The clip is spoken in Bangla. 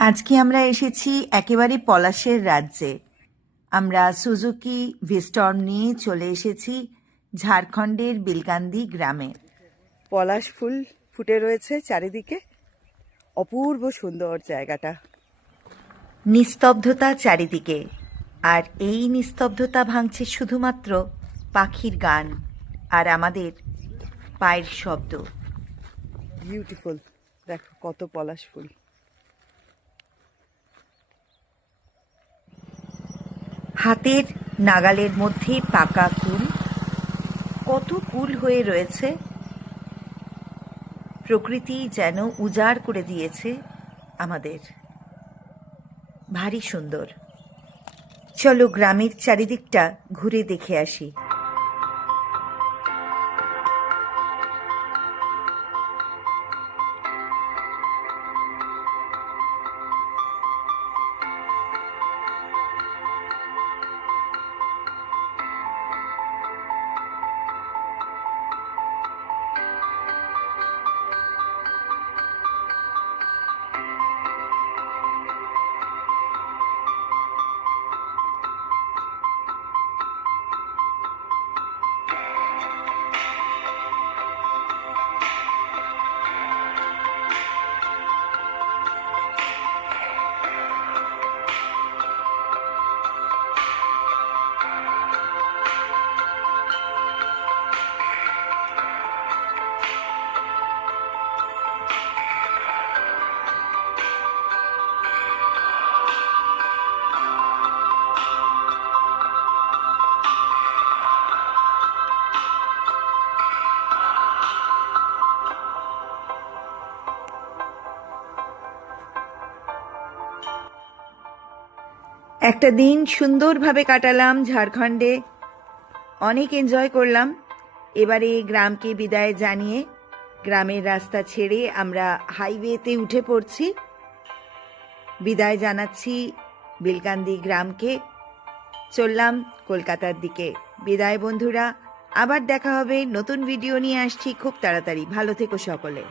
আজকে আমরা এসেছি একেবারে পলাশের রাজ্যে। আমরা সুজুকি, ভিস্টর্ম নিয়ে চলে এসেছি ঝাড়খণ্ডের বিলকান্দি গ্রামে। পলাশ ফুল ফুটে রয়েছে চারিদিকে। অপূর্ব সুন্দর জায়গাটা। নিস্তব্ধতা চারিদিকে। আর এই নিস্তব্ধতা ভাঙছে শুধুমাত্র পাখির গান আর আমাদের পায়ের শব্দ। বিউটিফুল দেখো কত পলাশ ফুল। হাতের নাগালের মধ্যে পাকা কুল। কত কুল হয়ে রয়েছে। প্রকৃতি যেন উজাড় করে দিয়েছে আমাদের। ভারী সুন্দর। চলো গ্রামের চারিদিকটা ঘুরে দেখে আসি। একটা দিন সুন্দরভাবে কাটালাম ঝাড়খণ্ডে। অনেক এনজয় করলাম। এবারে গ্রামকে বিদায় জানিয়ে গ্রামের রাস্তা ছেড়ে আমরা হাইওয়েতে উঠে পড়ছি। বিদায় জানাচ্ছি বিলকান্দি গ্রামকে। চললাম কলকাতার দিকে। বিদায় বন্ধুরা, আবার দেখা হবে। নতুন ভিডিও নিয়ে আসছি। খুব তাড়াতাড়ি। ভালো থেকো সকলে।